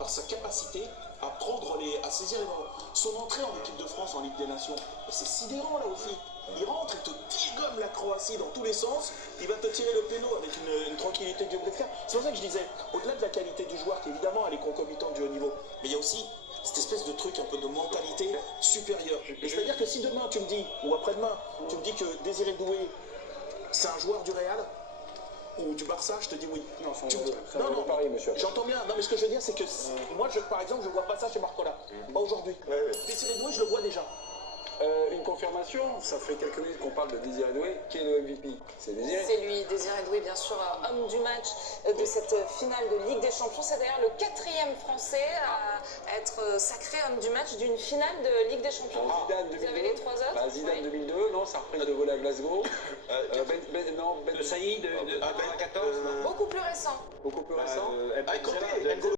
par sa capacité à saisir les moments. Son entrée en équipe de France en Ligue des Nations, c'est sidérant là aussi. Il rentre, il te dégomme la Croatie dans tous les sens, il va te tirer le péno avec une tranquillité de Dieu. C'est pour ça que je disais, au-delà de la qualité du joueur, qui évidemment elle est concomitante du haut niveau, mais il y a aussi cette espèce de truc un peu de mentalité supérieure. Et c'est-à-dire que si demain tu me dis, ou après-demain, tu me dis que Désiré Doué, c'est un joueur du Real, ou du Barça, je te dis oui. Non, non, Paris, monsieur. J'entends bien. Non, mais ce que je veux dire, c'est que moi, par exemple, je vois pas ça chez Barcola. Pas aujourd'hui. Désiré Doué, je le vois déjà. Une confirmation, ça fait quelques minutes qu'on parle de Désiré Doué. Qui est le MVP? C'est Désiré. C'est lui, Désiré Doué, bien sûr, homme du match de cette finale de Ligue des Champions. C'est d'ailleurs le 4e Français à être sacré homme du match d'une finale de Ligue des Champions. Zidane 2002. Vous avez les 3 autres? Zidane oui. 2002, non, sa reprise de voler à Glasgow. De Saïd, de 14. Beaucoup plus récent. Beaucoup plus récent. N'Golo